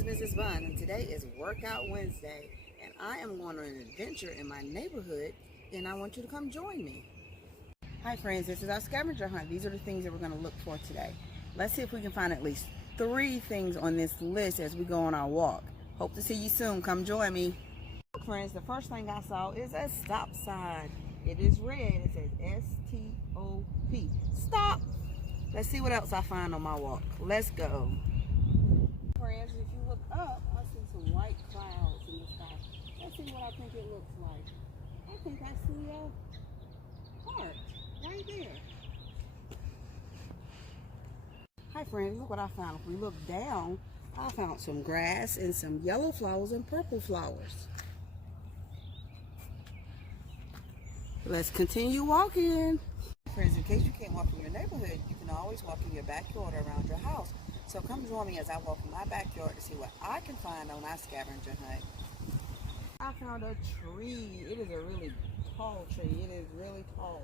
is Mrs. Vaughn, and today is Workout Wednesday, and I am going on an adventure in my neighborhood, and I want you to come join me. Hi friends, this is our scavenger hunt. These are the things that we're going to look for today. Let's see if we can find at least 3 things on this list as we go on our walk. Hope to see you soon. Come join me. Friends, the first thing I saw is a stop sign. It is red. It says S-T-O-P. Stop! Let's see what else I find on my walk. Let's go. Friends, if you look up, I see some white clouds in the sky. Let's see what I think it looks like. I think I see a heart right there. Hi friends, look what I found. If we look down, I found some grass and some yellow flowers and purple flowers. Let's continue walking. Friends, in case you can't walk in your neighborhood, you can always walk in your backyard around your house. So come join me as I walk in my backyard to see what I can find on our scavenger hunt. I found a tree. It is a really tall tree. It is really tall.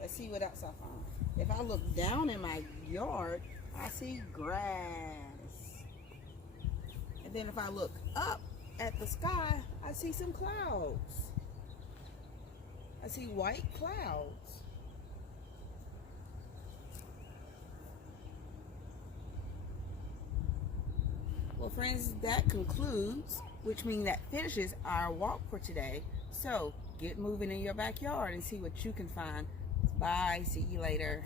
Let's see what else I found. If I look down in my yard, I see grass. And then if I look up at the sky, I see some clouds. I see white clouds. Well friends, that concludes, which means that finishes our walk for today. So get moving in your backyard and see what you can find. Bye, see you later.